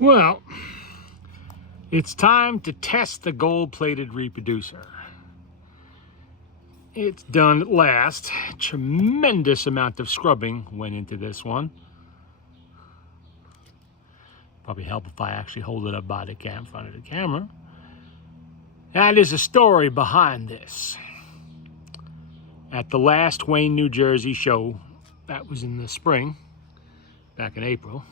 Well, it's time to test the gold-plated reproducer. It's done at last. Tremendous amount of scrubbing went into this one. Probably help if I actually hold it up by the in front of the camera. That is a story behind this. At the last Wayne, New Jersey show, that was in the spring, back in April,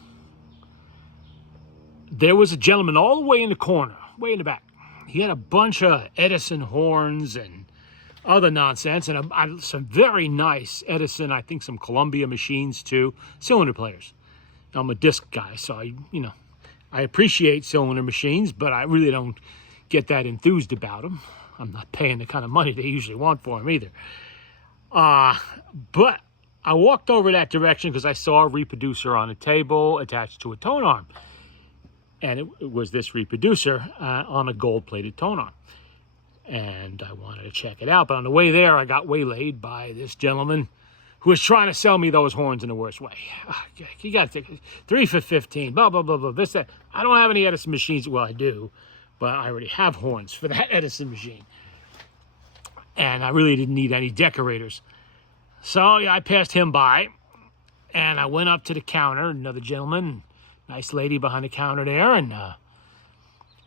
there was a gentleman all the way in the corner, way in the back. He had a bunch of Edison horns and other nonsense, and some very nice Edison, I think some Columbia machines too, cylinder players. I'm a disc guy, so I appreciate cylinder machines, but I really don't get that enthused about them. I'm not paying the kind of money they usually want for them either. But I walked over that direction because I saw a reproducer on a table attached to a tone arm. And it was this reproducer on a gold-plated tone arm. And I wanted to check it out. But on the way there, I got waylaid by this gentleman who was trying to sell me those horns in the worst way. You got to take it. 3 for 15, blah, blah, blah, blah, this, that. I don't have any Edison machines. Well, I do, but I already have horns for that Edison machine. And I really didn't need any decorators. So yeah, I passed him by, and I went up to the counter, another gentleman, nice lady behind the counter there, and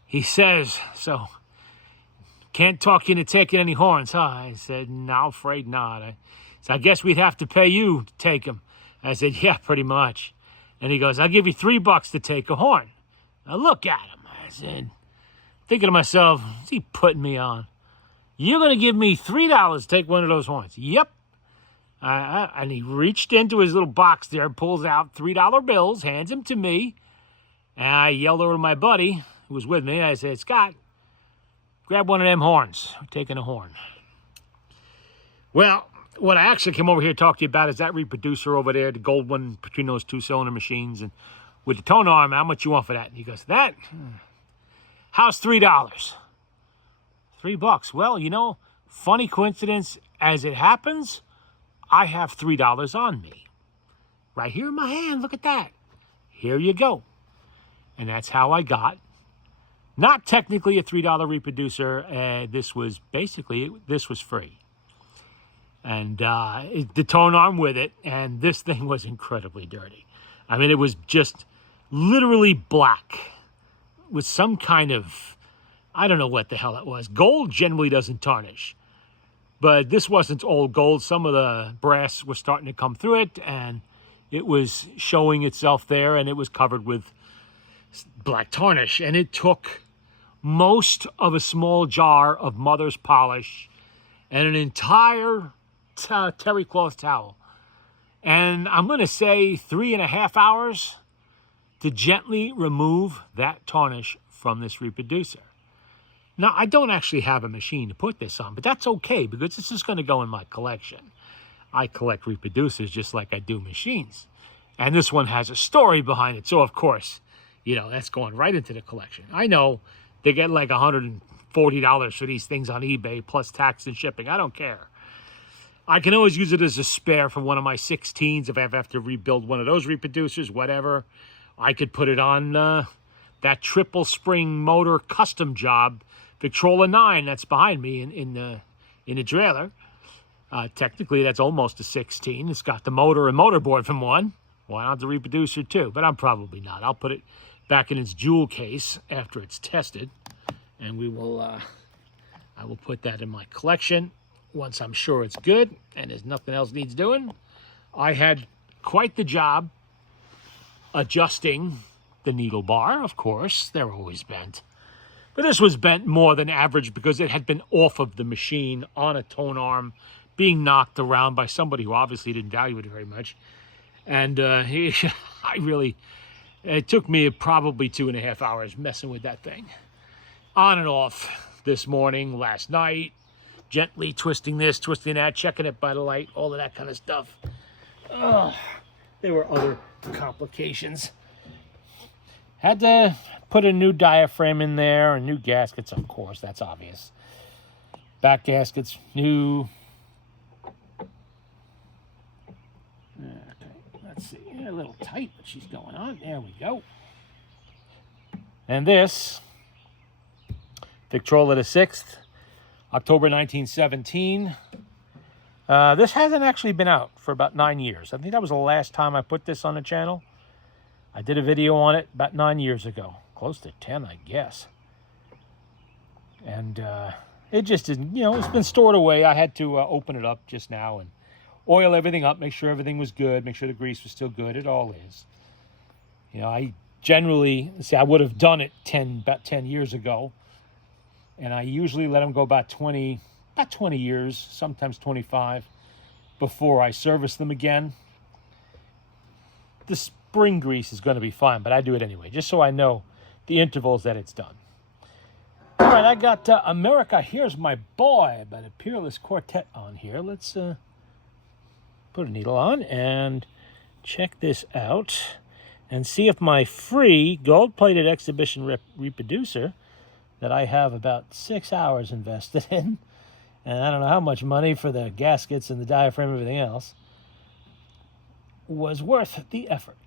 he says, "So, can't talk you into taking any horns, huh?" I said, "No, afraid not." So I guess we'd have to pay you to take them. I said, "Yeah, pretty much." And he goes, "I'll give you $3 to take a horn." Now look at him. I said, thinking to myself, is he putting me on? You're going to give me $3 to take one of those horns? Yep. And he reached into his little box there, pulls out $3 bills, hands them to me. And I yelled over to my buddy who was with me. I said, "Scott, grab one of them horns. We're taking a horn." Well, what I actually came over here to talk to you about is that reproducer over there, the gold one between those two cylinder machines, and with the tone arm. How much you want for that? And he goes, "That? How's $3? $3. Well, funny coincidence as it happens, I have $3 on me. Right here in my hand, look at that. Here you go." And that's how I got, not technically a $3 reproducer. This was free. And the tone arm with it, and this thing was incredibly dirty. I mean, it was just literally black with some kind of, I don't know what the hell it was. Gold generally doesn't tarnish. But this wasn't old gold. Some of the brass was starting to come through it, and it was showing itself there, and it was covered with black tarnish. And it took most of a small jar of mother's polish and an entire terry cloth towel. And I'm going to say 3.5 hours to gently remove that tarnish from this reproducer. Now, I don't actually have a machine to put this on, but that's okay because this is going to go in my collection. I collect reproducers just like I do machines. And this one has a story behind it. So, of course, that's going right into the collection. I know they get like $140 for these things on eBay, plus tax and shipping. I don't care. I can always use it as a spare for one of my 16s if I have to rebuild one of those reproducers, whatever. I could put it on that triple spring motor custom job Victrola 9 that's behind me in the trailer. Technically, that's almost a 16. It's got the motor and motorboard from one. Why not the reproducer too? But I'm probably not. I'll put it back in its jewel case after it's tested, and I will put that in my collection once I'm sure it's good and there's nothing else needs doing. I had quite the job adjusting the needle bar. Of course, they're always bent. But this was bent more than average because it had been off of the machine on a tone arm, being knocked around by somebody who obviously didn't value it very much. And it took me probably 2.5 hours messing with that thing. On and off this morning, last night, gently twisting this, twisting that, checking it by the light, all of that kind of stuff. There were other complications. Had to put a new diaphragm in there and new gaskets, of course, that's obvious. Back gaskets, new. Okay, let's see. A little tight, but she's going on. There we go. And this, Victrola the 6th, October 1917. This hasn't actually been out for about 9 years. I think that was the last time I put this on the channel. I did a video on it about 9 years ago. Close to 10, I guess. And it just didn't, it's been stored away. I had to open it up just now and oil everything up, make sure everything was good, make sure the grease was still good. It all is. I generally, I would have done it about 10 years ago. And I usually let them go about 20 years, sometimes 25, before I service them again. The spring grease is going to be fine, but I do it anyway, just so I know the intervals that it's done. All right, I got America Here's My Boy by the Peerless Quartet on here. Let's put a needle on and check this out and see if my free gold-plated exhibition reproducer that I have about 6 hours invested in, and I don't know how much money for the gaskets and the diaphragm and everything else, was worth the effort.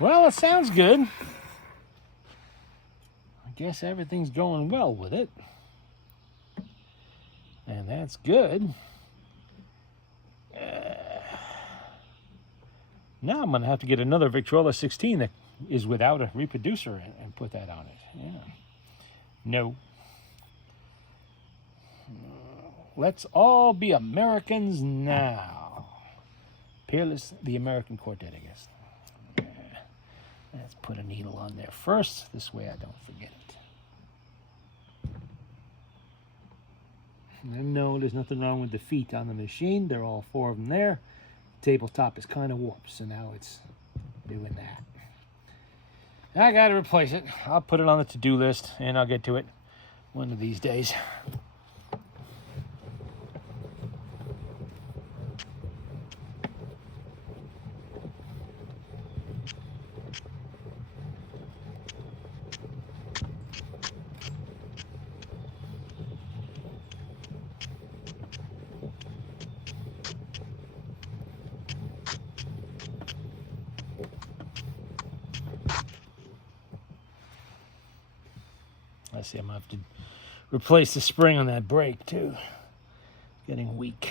Well, it sounds good. I guess everything's going well with it. And that's good. Now I'm going to have to get another Victrola 16 that is without a reproducer and put that on it. Yeah. No. Let's all be Americans now. Peerless, the American Quartet, I guess. Let's put a needle on there first. This way I don't forget it. And no, there's nothing wrong with the feet on the machine. There are all 4 of them there. The tabletop is kind of warped, so now it's doing that. I got to replace it. I'll put it on the to-do list, and I'll get to it one of these days. I see I'm going to have to replace the spring on that brake, too. Getting weak.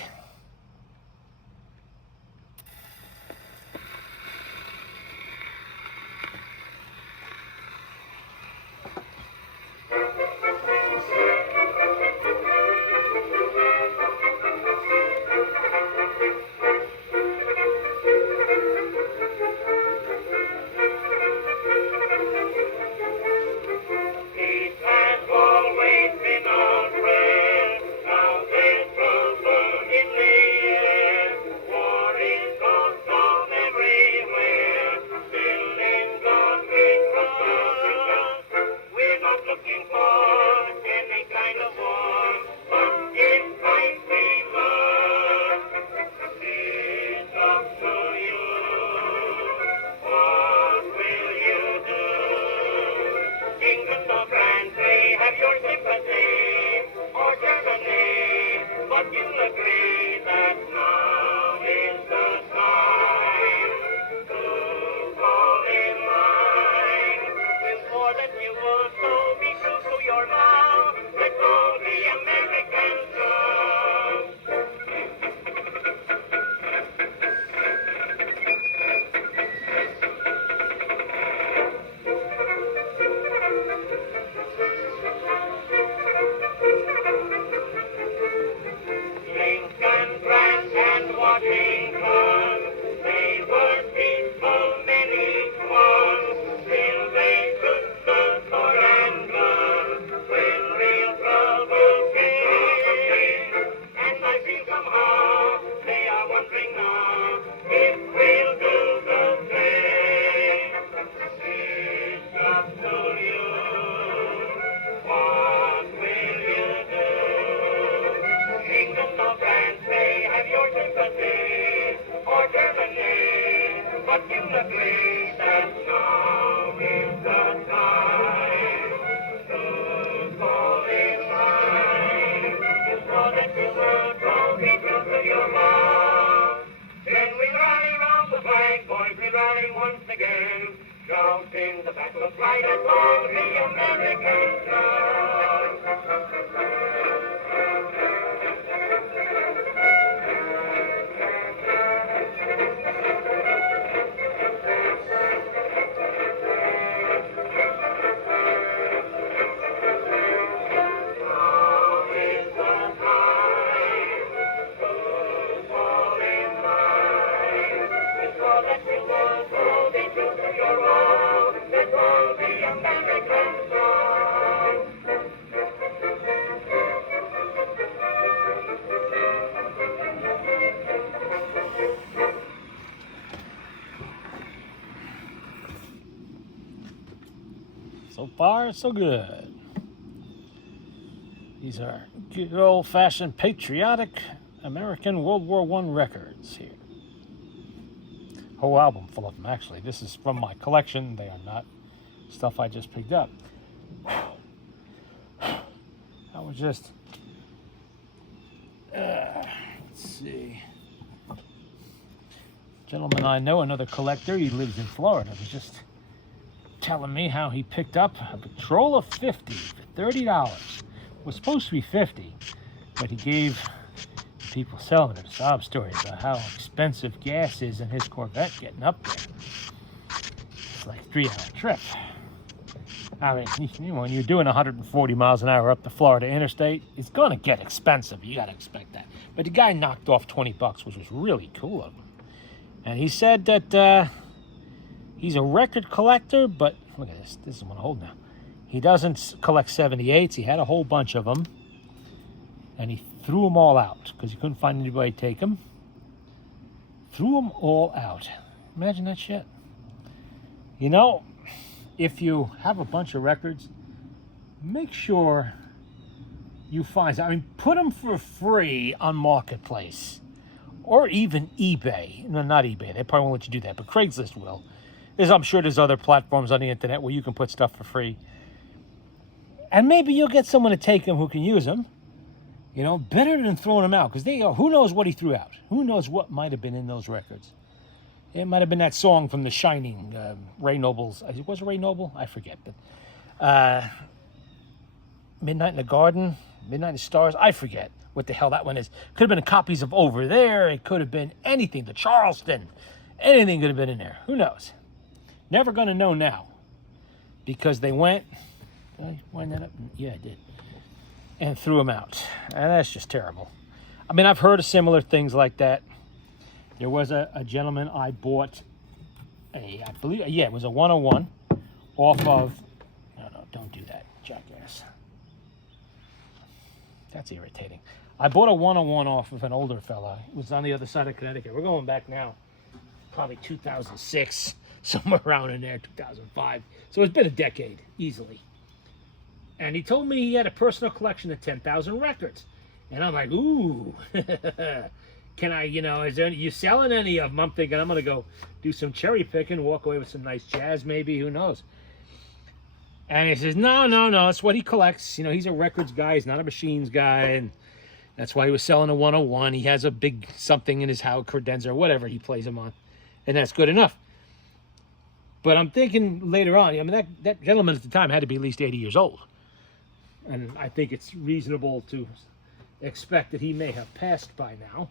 So far, so good. These are good old-fashioned patriotic American World War I records here. Whole album full of them, actually. This is from my collection. They are not stuff I just picked up. That was just... let's see. Gentleman I know, another collector, he lives in Florida, was just telling me how he picked up a Victrola 50 for $30. It was supposed to be 50, but he gave the people selling it a sob story about how expensive gas is in his Corvette getting up there. It's like a 3-hour trip. I mean, you know, when you're doing 140 miles an hour up the Florida interstate, it's going to get expensive. You got to expect that. But the guy knocked off $20, which was really cool of him. And he said that he's a record collector, but look at this. This is one I hold now. He doesn't collect 78s. He had a whole bunch of them. And he threw them all out because he couldn't find anybody to take them. Threw them all out. Imagine that shit. You know, if you have a bunch of records, make sure you find, I mean, put them for free on Marketplace or even eBay. No, not eBay. They probably won't let you do that, but Craigslist will. I'm sure there's other platforms on the internet where you can put stuff for free. And maybe you'll get someone to take them who can use them. You know, better than throwing them out, because who knows what he threw out? Who knows what might have been in those records? It might have been that song from The Shining, Ray Noble's. Was it Ray Noble? I forget. But Midnight in the Garden, Midnight in the Stars. I forget what the hell that one is. Could have been copies of Over There. It could have been anything. The Charleston. Anything could have been in there. Who knows? Never going to know now, because they went. Did I wind that up? Yeah, I did. And threw them out. And that's just terrible. I mean, I've heard of similar things like that. There was a gentleman I bought I believe, yeah, it was a 101 off of, no, don't do that, jackass. That's irritating. I bought a 101 off of an older fella. It was on the other side of Connecticut. We're going back now, probably 2006, somewhere around in there, 2005. So it's been a decade, easily. And he told me he had a personal collection of 10,000 records. And I'm like, ooh, can I, is there you selling any of them? I'm thinking I'm going to go do some cherry picking, walk away with some nice jazz, maybe, who knows. And he says, no, it's what he collects. He's a records guy, he's not a machines guy. And that's why he was selling a 101. He has a big something in his house, credenza, or whatever he plays them on. And that's good enough. But I'm thinking later on, that gentleman at the time had to be at least 80 years old. And I think it's reasonable to expect that he may have passed by now,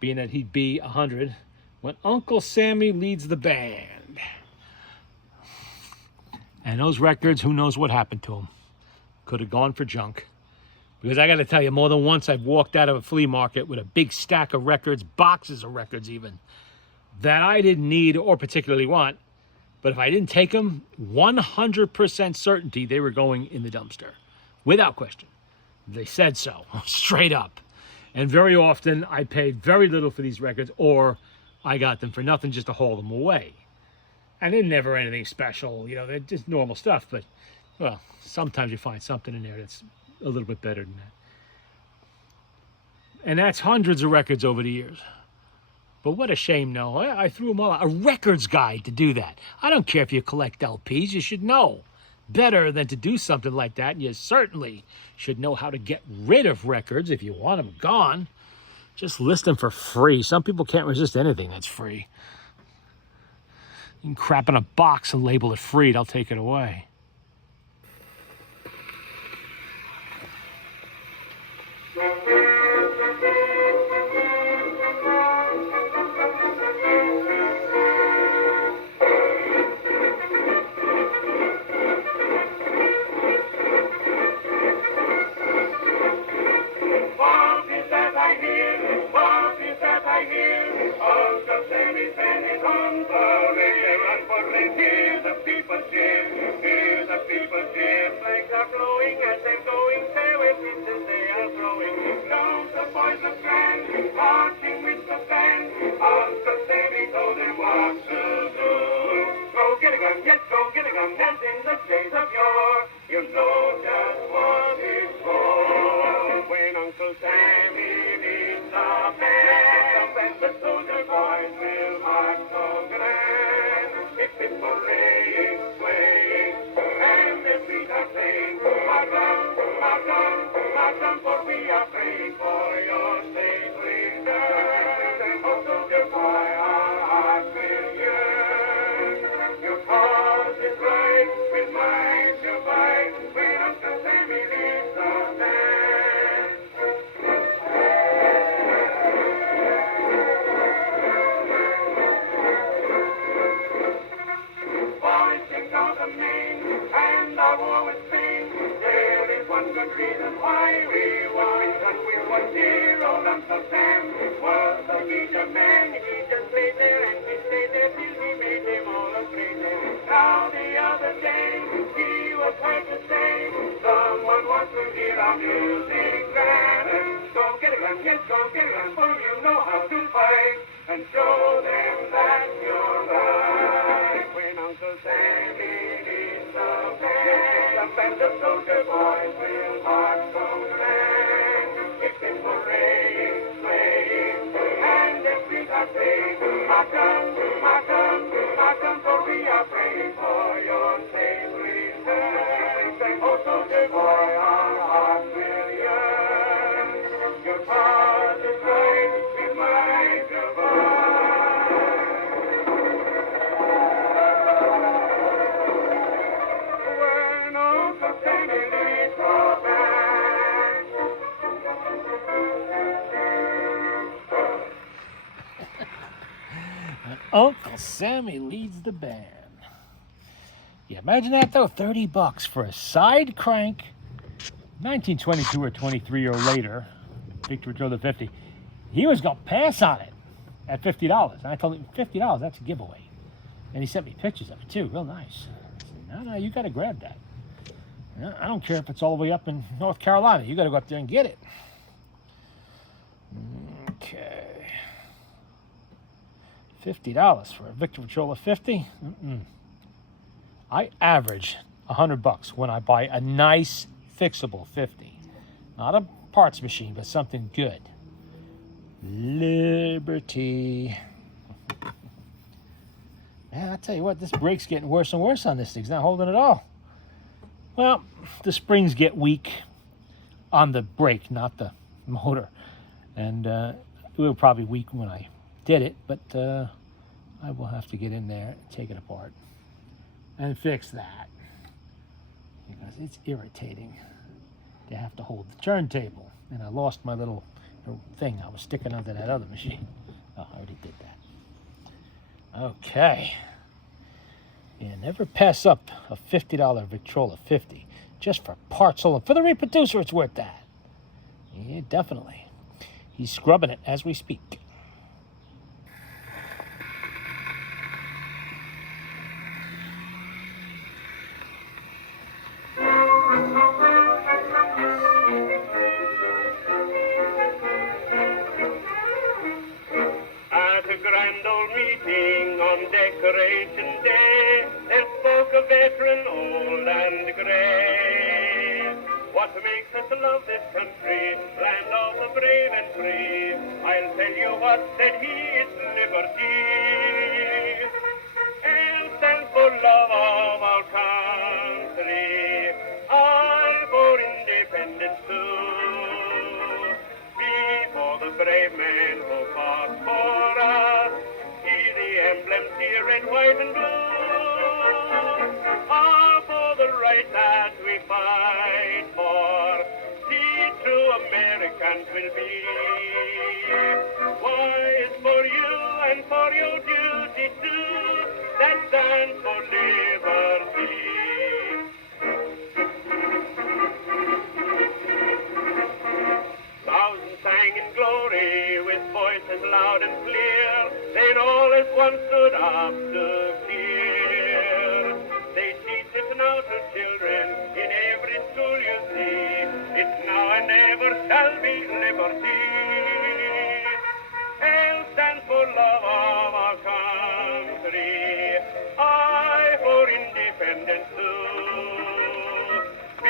being that he'd be 100 when Uncle Sammy leads the band. And those records, who knows what happened to them? Could have gone for junk. Because I got to tell you, more than once I've walked out of a flea market with a big stack of records, boxes of records even, that I didn't need or particularly want. But if I didn't take them, 100% certainty they were going in the dumpster. Without question. They said so, straight up. And very often I paid very little for these records, or I got them for nothing just to haul them away. And they're never anything special, they're just normal stuff. But, well, sometimes you find something in there that's a little bit better than that. And that's hundreds of records over the years. But what a shame, no. I threw them all out. A records guide to do that. I don't care if you collect LPs. You should know better than to do something like that. And you certainly should know how to get rid of records if you want them gone. Just list them for free. Some people can't resist anything that's free. You can crap in a box and label it free. They'll take it away. And show them that you're right. When Uncle Sammy a band of soldier boys will march on land, kicking, hooray, swaying, and the streets are saying, Markham, Markham, Markham, for we are praying for your safe return. Oh, soldier boy, our hearts will yearn. Your cause is right, we might divine. When Uncle Sammy leads the band. Uncle Sammy leads the band. Yeah, imagine that though, $30 for a side crank, 1922 or 23 or later, Victor Joe the 50. He was gonna pass on it at $50. And I told him, $50, that's a giveaway. And he sent me pictures of it too, real nice. I said, no, you gotta grab that. I don't care if it's all the way up in North Carolina, you gotta go up there and get it. Okay. $50 for a Victor Victrola 50? I average $100 when I buy a nice fixable 50. Not a parts machine, but something good. Liberty. Man, I tell you what, this brake's getting worse and worse on this thing. It's not holding at all. Well, the springs get weak on the brake, not the motor. And we were probably weak when I did it, but I will have to get in there and take it apart and fix that, because it's irritating to have to hold the turntable. And I lost my little thing I was sticking under that other machine. Oh, I already did that. Okay. Yeah, never pass up a $50 Victrola 50 just for parts alone. For the reproducer, it's worth that. Yeah, definitely. He's scrubbing it as we speak. At a grand old meeting on Decoration Day, there spoke a veteran old and grey. What makes us love this country, land of the brave and free? I'll tell you what, said he, it's liberty. L stands for love of our country, R for independence too. B for the brave men who fought for us, E the emblems here red, white and blue. R for the right that we fight for, C true Americans will be. Y is for you and for your duty too, that stands for liberty. Thousands sang in glory with voices loud and clear, then all as one stood up to hear. They teach it now to children in every school you see. It's now and never shall be liberty. L stands for love of our country, I for independence too. B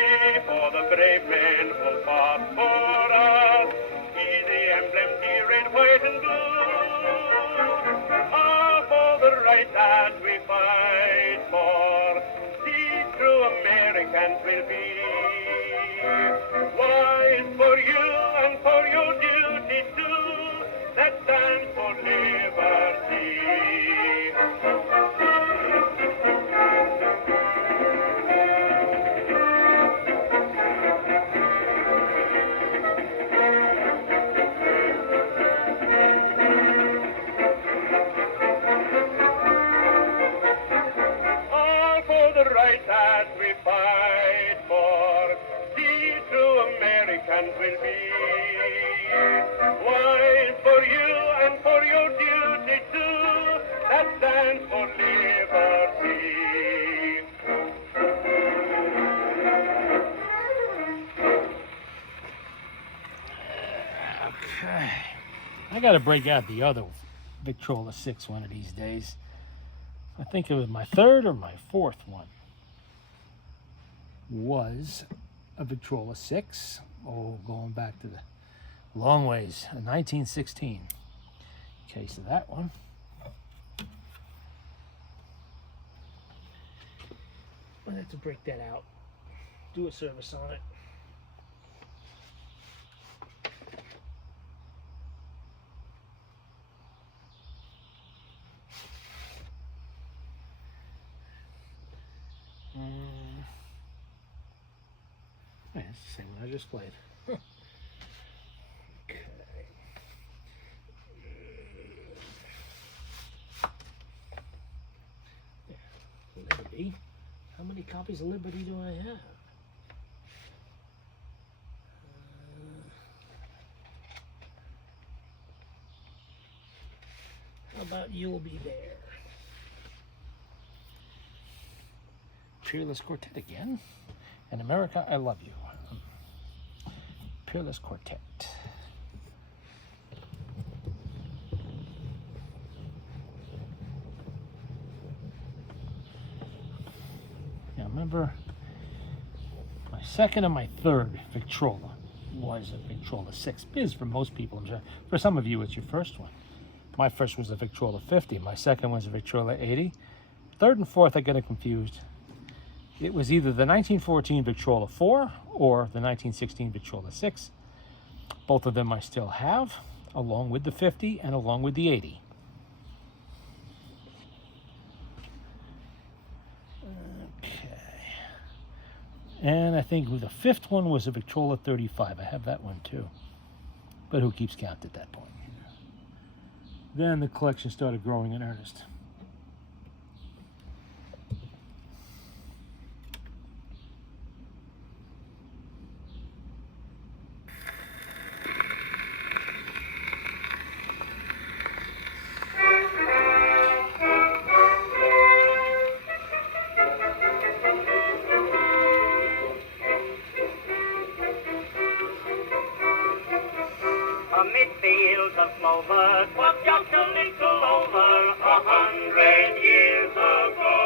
for the brave men who fought for us, E the emblem here red, white and blue. R for the right that we fight for, C true Americans will be. Y is for you and for your duty too, that stands for liberty. All for the right that we fight for, see true Americans will be. Why for you and for your duty too, that stands for liberty. Okay. I got to break out the other Victrola 6 one of these days. I think it was my third or my fourth one. was a Victrola 6. Oh, going back to the long ways, 1916. Case of that one. I'm gonna have to break that out, do a service on it. Yeah, it's the same one I just played. Okay. Yeah. Liberty. How many copies of Liberty do I have? How about You'll Be There? Peerless Quartet again. In America, I Love You. Peerless Quartet. Now remember, my second and my third Victrola was a Victrola 6. Biz for most people, I'm sure. For some of you, it's your first one. My first was a Victrola 50. My second was a Victrola 80. Third and fourth, I get it confused. It was either the 1914 Victrola 4 or the 1916 Victrola 6. Both of them I still have, along with the 50 and along with the 80. Okay. And I think the fifth one was a Victrola 35. I have that one too. But who keeps count at that point? Then the collection started growing in earnest. Amid fields of clover, 'twas just a little over 100 years ago.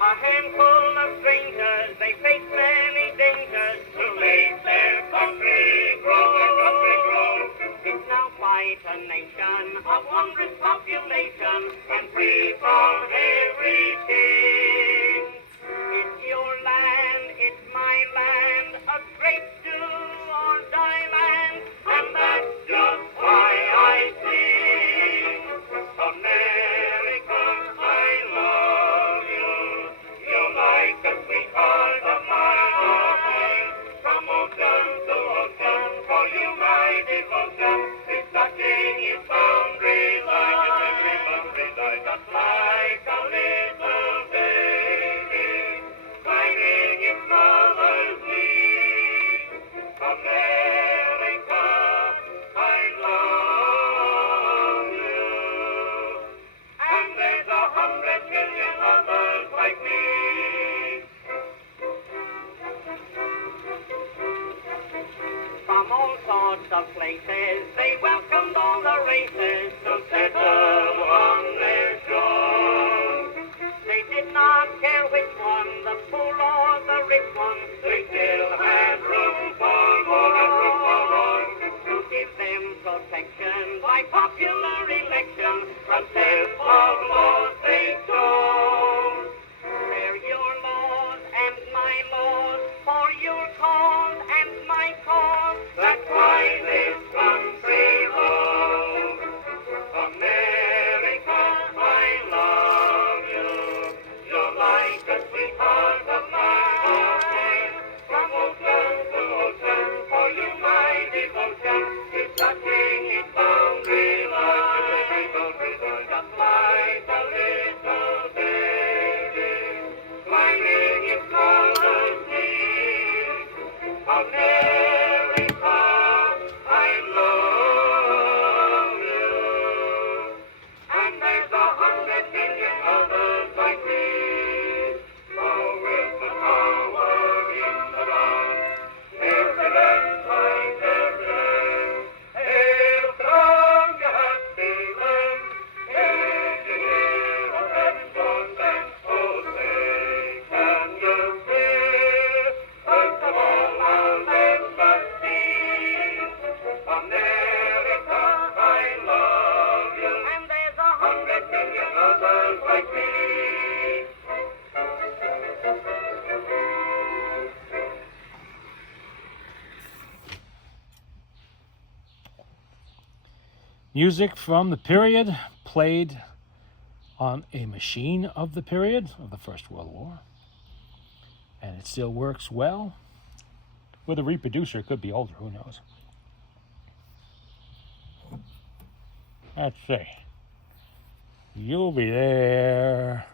A handful of strangers, they faced many dangers to make their country grow. It's now quite a nation of wondrous population and free from everything. It's your land, it's my land, a great do or die land, and that's just why I sing. America, I love you. You're like the sweetheart of my heart. From ocean to ocean, for you my devotion is touching its boundary line, just like a little baby climbing its mother's knee. America, I love you, and there's 100 million others like me. From all sorts of places, they welcomed all the races to settle on their shore. They did not care which one, the poor or the rich one, they still had room for more, to give them protection by popular election from sets of laws they chose. They're your laws and my laws, for your cause and my cause, that's why this country rolls. America, Music from the period played on a machine of the period of the First World War. And it still works well. With a reproducer, it could be older, who knows? Let's see. You'll be there.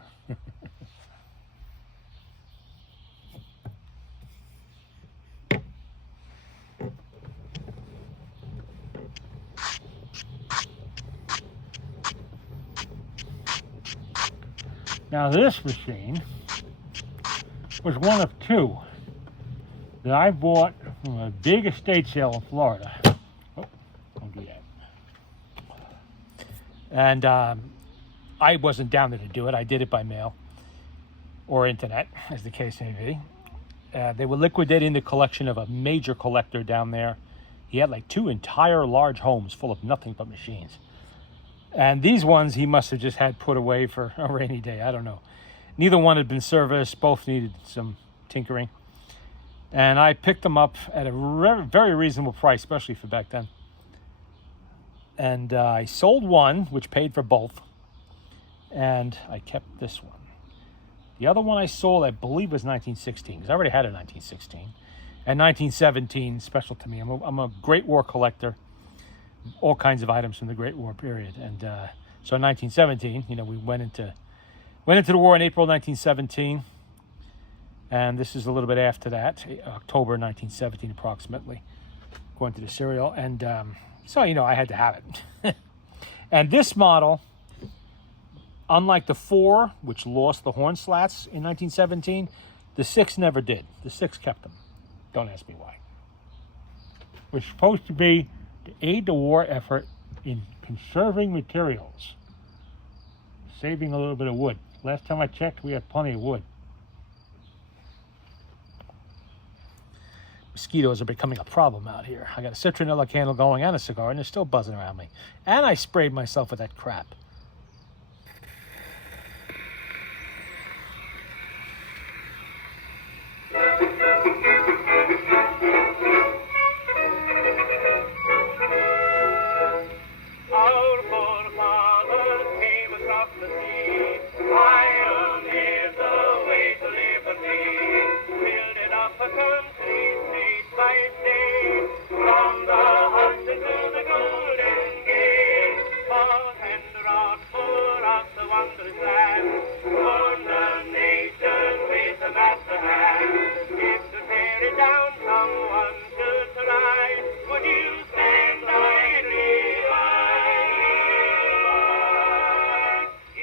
Now this machine was one of two that I bought from a big estate sale in Florida. Oh, don't do that. And I wasn't down there to do it. I did it by mail or internet, as the case may be. They were liquidating the collection of a major collector down there. He had like 2 entire large homes full of nothing but machines. And these ones he must have just had put away for a rainy day. I don't know. Neither one had been serviced. Both needed some tinkering. And I picked them up at a very reasonable price, especially for back then. And I sold one, which paid for both. And I kept this one. The other one I sold, I believe, was 1916, because I already had a 1916. And 1917, special to me. I'm a Great War collector. All kinds of items from the Great War period. And so in 1917, we went into the war in April 1917. And this is a little bit after that, October 1917 approximately, according to the serial. And so, I had to have it. And this model, unlike the 4, which lost the horn slats in 1917, the 6 never did. The 6 kept them. Don't ask me why. It was supposed to be to aid the war effort in conserving materials, saving a little bit of wood. Last time I checked, we had plenty of wood. Mosquitoes are becoming a problem out here. I got a citronella candle going and a cigar, and they're still buzzing around me. And I sprayed myself with that crap. Our forefathers came across the sea, pioneered the way to liberty, builded up a country state by state, from the Hudson to the Golden Gate, fought and wrought for us the wondrous land, born the nation with a master hand. If to tear it down someone should try, would you stand idly by?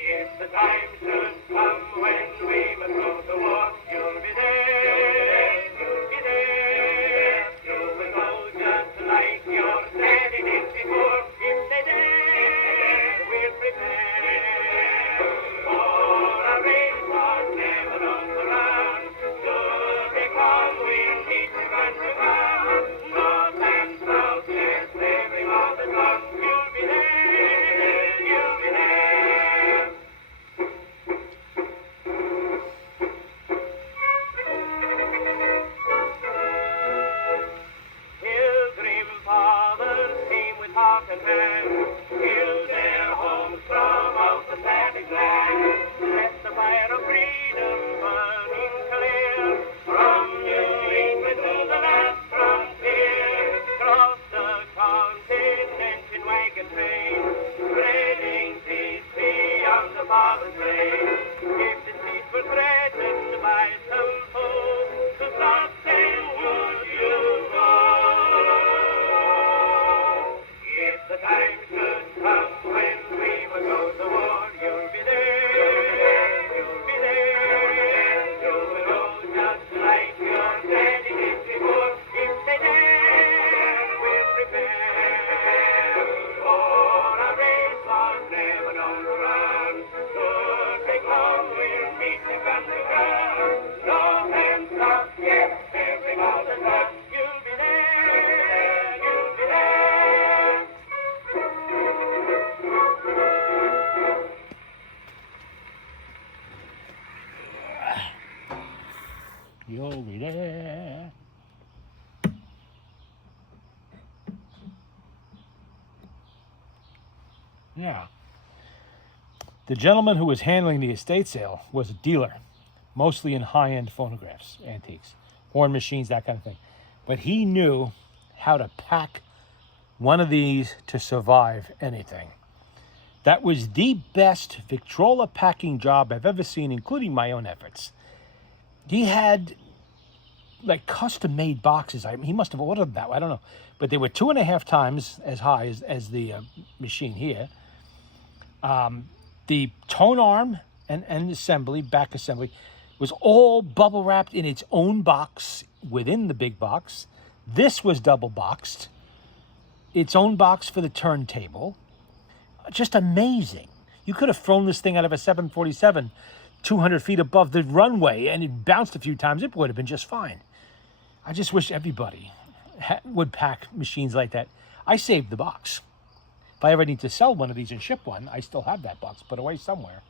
If the time should come when we must go to war, you'll be there, you'll be there. You will go just like you're standing in before. If they dare, we'll prepare. For our race was never on the run. Should they come, we'll meet them hand to hand. North and south, yes, every mountain one. You'll be there, you'll be there. Pilgrim fathers came with heart and hand, built their homes from out the savage land, set the fire of freedom burning clear, from New England to the last frontier, cross the continent in wagon train, spreading peace beyond the farthest plain. If the seas were threatened by some foe, to stop them would you go? If the time should come when we must go to war, you'll be there, you'll be there. You will go just like you're standing in before. If they dare, we'll prepare. For our race was never known to run. Should they come, we'll meet them gun to gun. North and south, yes, every mountain run. You'll be there, you'll be there. You'll be there. Yeah. The gentleman who was handling the estate sale was a dealer, mostly in high-end phonographs, antiques, horn machines, that kind of thing. But he knew how to pack one of these to survive anything. That was the best Victrola packing job I've ever seen, including my own efforts. He had like custom-made boxes. He must have ordered that. I don't know, but they were 2.5 times as high as the machine here. The tone arm and assembly, back assembly, was all bubble wrapped in its own box within the big box. This was double boxed, its own box for the turntable. Just amazing. You could have thrown this thing out of a 747 200 feet above the runway and it bounced a few times. It would have been just fine. I just wish everybody would pack machines like that. I saved the box. If I ever need to sell one of these and ship one, I still have that box put away somewhere.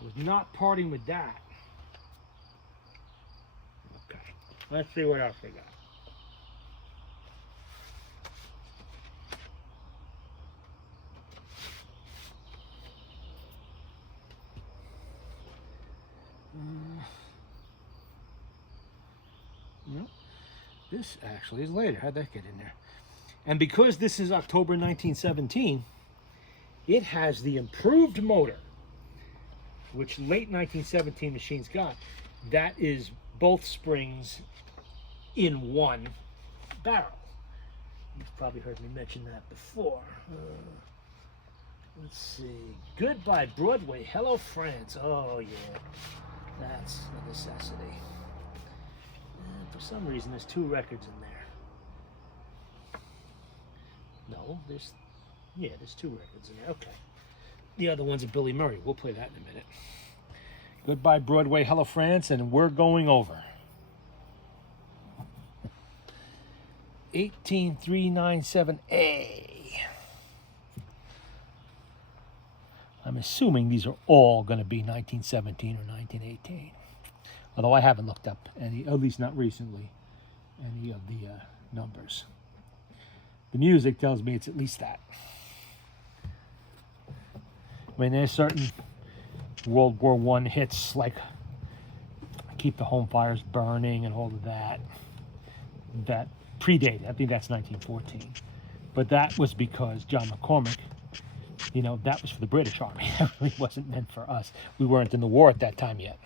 I was not parting with that. Okay, let's see what else we got. No, this actually is later. How'd that get in there? And because this is October 1917, it has the improved motor, which late 1917 machines got. That is both springs in one barrel. You've probably heard me mention that before. Let's see. Goodbye Broadway, Hello France. Oh yeah, that's a necessity. And for some reason, there's 2 records in there. No, there's 2 records in there. Okay. The other one's a Billy Murray. We'll play that in a minute. Goodbye Broadway, Hello France, and We're Going Over. 18397A. I'm assuming these are all going to be 1917 or 1918. Although I haven't looked up any, at least not recently, any of the numbers. The music tells me it's at least that. I mean, there's certain World War I hits like Keep the Home Fires Burning and all of that predated. I think that's 1914. But that was because John McCormick, that was for the British Army. It really wasn't meant for us. We weren't in the war at that time yet.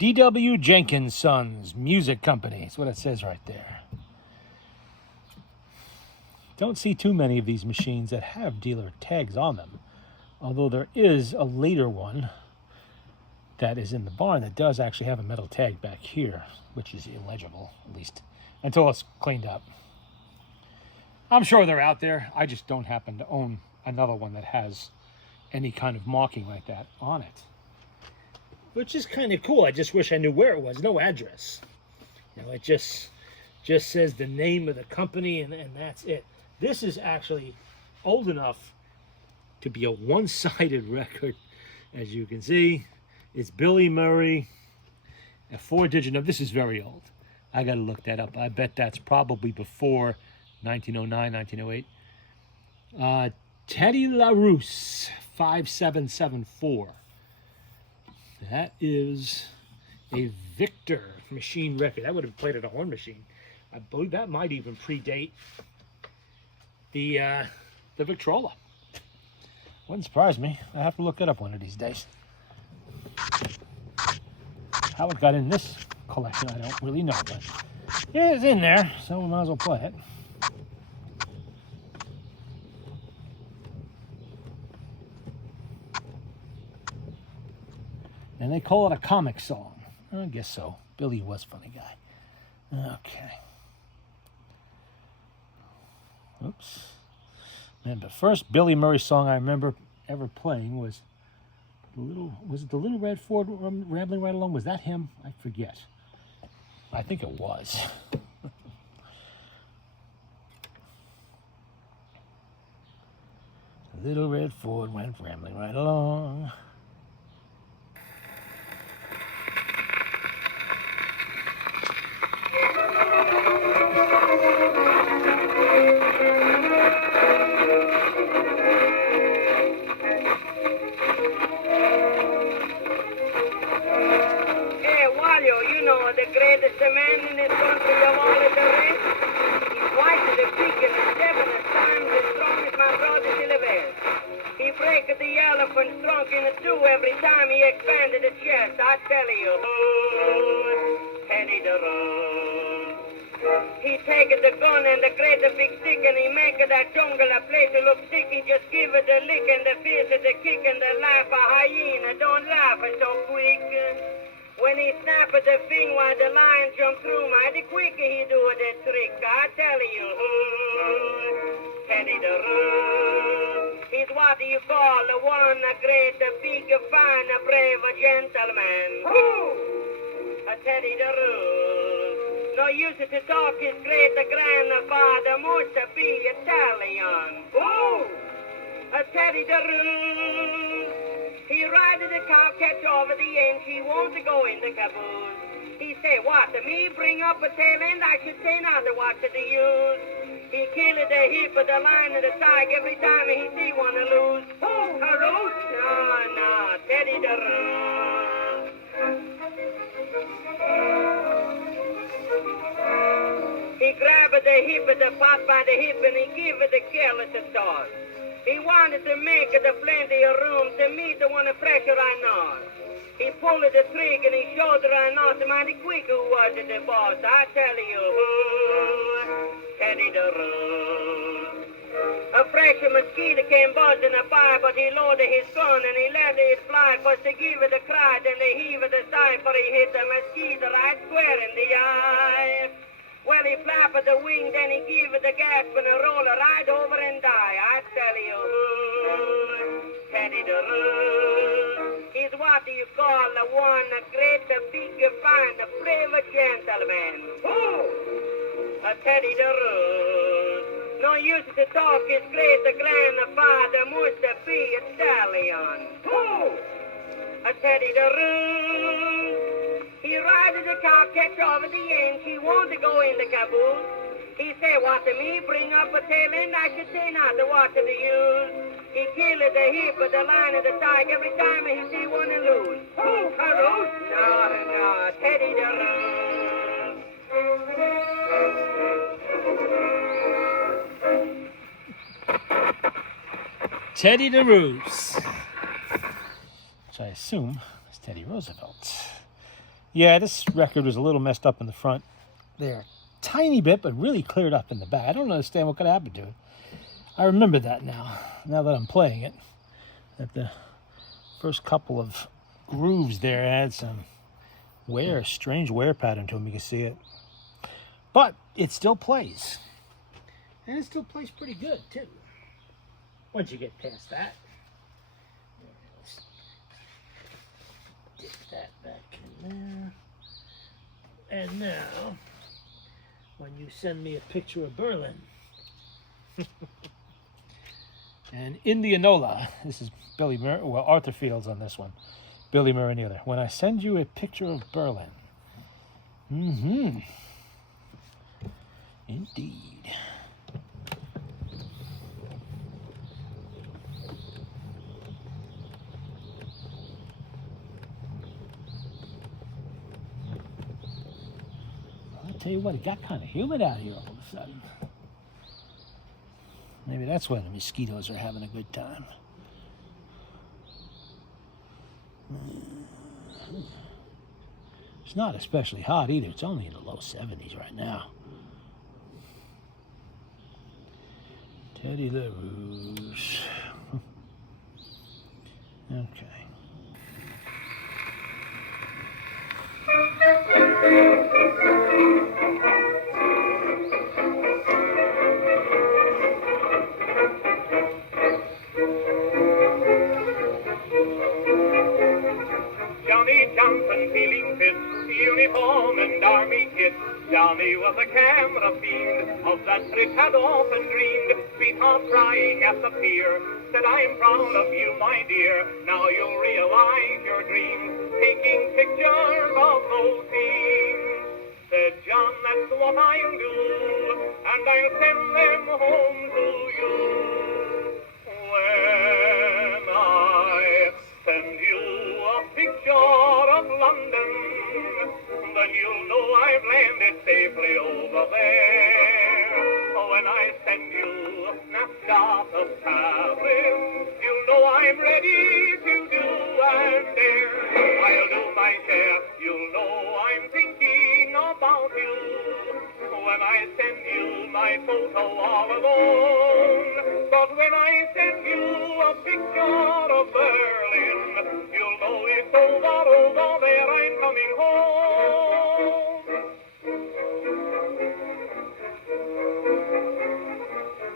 D.W. Jenkins Sons Music Company. That's what it says right there. Don't see too many of these machines that have dealer tags on them. Although there is a later one that is in the barn that does actually have a metal tag back here, which is illegible, at least until it's cleaned up. I'm sure they're out there. I just don't happen to own another one that has any kind of marking like that on it. Which is kind of cool. I just wish I knew where it was. No address. You know, it just says the name of the company and that's it. This is actually old enough to be a one-sided record. As you can see, it's Billy Murray, a 4-digit number. This is very old. I got to look that up. I bet that's probably before 1909, 1908. Teddy LaRousse, 5774. That is a Victor machine record. That would have played at a horn machine. I believe that might even predate the Victrola. Wouldn't surprise me. I have to look it up one of these days. How it got in this collection, I don't really know, but yeah, it's in there, so we might as well play it. And they call it a comic song. I guess so. Billy was a funny guy. Okay. Oops. Man, the first Billy Murray song I remember ever playing was the Little Red Ford Rambling Right Along? Was that him? I forget. I think it was. Little Red Ford went rambling right along. The greatest man in this country of all of the rest. He's white as a pig and a 7 times as strong as my brother Sylvester. He break the elephant's trunk in two every time he expanded the chest. I tell you, Teddy the Road. He take the gun and the great big stick and he make that jungle a place to look sticky. Just give it a lick and the fierce the kick and the laugh a hyena. Don't laugh so quick. When he snap at the thing while the lion jump through, mighty quick he do that trick. I tell you, Teddy the Rood. He's what you call the one, a great, a big, a fine, a brave, a gentleman. A Teddy the Rood. No use to talk his great grandfather must be Italian. A Teddy the Rood. He rided the cow, catch over the end, she wants to go in the caboose. He say, what, me bring up a tail end? I should say not to watch the use. He killed the hip of the lion and the tiger every time he see one to lose. A roast? No, Teddy the Rood. He grabbed the hip of the pot by the hip and he give it the careless a toss. He wanted to make the plenty of room to meet the one of pressure I know. He pulled the trigger and he showed the rhinoceros mighty quick who was the boss. I tell you, Teddy the Rood. A fresh mosquito came buzzing by, but he loaded his gun and he let it fly. First to give it a cry, then they heave it a sigh, for he hit the mosquito right square in the eye. Well, he flapped the wing, then he give it a gasp and a roll right over and die. I tell you, Teddy the Rood. He's what you call the one, a great, a big, a fine, a brave gentleman. A Teddy the Rood. No use to talk his great grandfather must be Italian. A Teddy the Rood. He rided the cow, catch over the end, she wanted to go in the caboose. He say, what to me, bring up a tail end, I should say not to watch the use. He killed the hip of the lion and the tiger every time he see one to lose. A roast? No, Teddy the Rood. Teddy the Roos, which I assume is Teddy Roosevelt. Yeah, this record was a little messed up in the front there. Tiny bit, but really cleared up in the back. I don't understand what could happen to it. I remember that now that I'm playing it. That the first couple of grooves there had some strange wear pattern to them. You can see it. But it still plays. And it still plays pretty good, too. Once you get past that. Let's dip that back in there. And now, when you send me a picture of Berlin, and Indianola, this is Billy Murray, well, Arthur Fields on this one, Billy Murray on the other. When I send you a picture of Berlin, indeed. I'll tell you what, it got kind of humid out here all of a sudden. Maybe that's why the mosquitoes are having a good time. It's not especially hot either. It's only in the low 70s right now. Teddy LaRouche. Okay. Johnny Johnson feeling fit, uniform and army kit. Johnny was a camera fiend, of that trip had often dreamed. Sweetheart crying at the pier, said I'm proud of you, my dear. Now you'll realize your dreams, taking pictures of those scenes. Said John, that's what I'll do, and I'll send them home to you. When I send you a picture of London, then you'll know I've landed safely over there. When I send you a snapshot of Paris, you'll know I'm ready to do and dare. I'll do my share, you'll know I'm thinking about you. When I send you my photo all alone, but when I send you a picture of Berlin, you'll know it's over there, I'm coming home.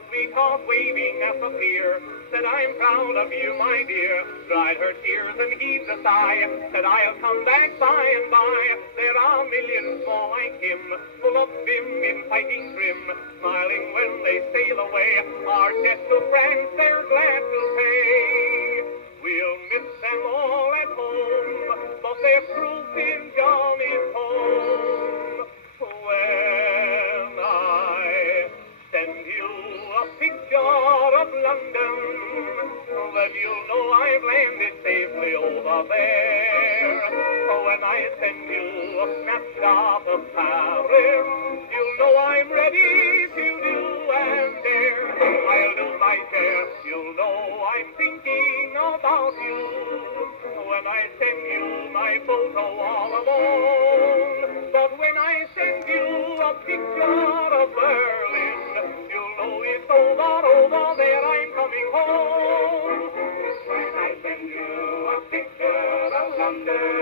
Sweetheart waving at the pier, said I'm proud of you, my dear. Dried her tears and heaved a sigh, said I'll come back by and by. There are millions more like him, full of vim in fighting trim, smiling when they sail away. Our debt to France they're glad to pay. We'll miss them all at home, but they're proof in Johnny's home. When I send you a picture of London, then you'll know I've landed safely over there. When I send you a snapshot of Paris, you'll know I'm ready to do and dare. I'll do my share, you'll know I'm thinking about you. When I send you my photo all alone, but when I send you a picture of Berlin, you'll know it's over there, I'm coming home. When I send you a picture of London,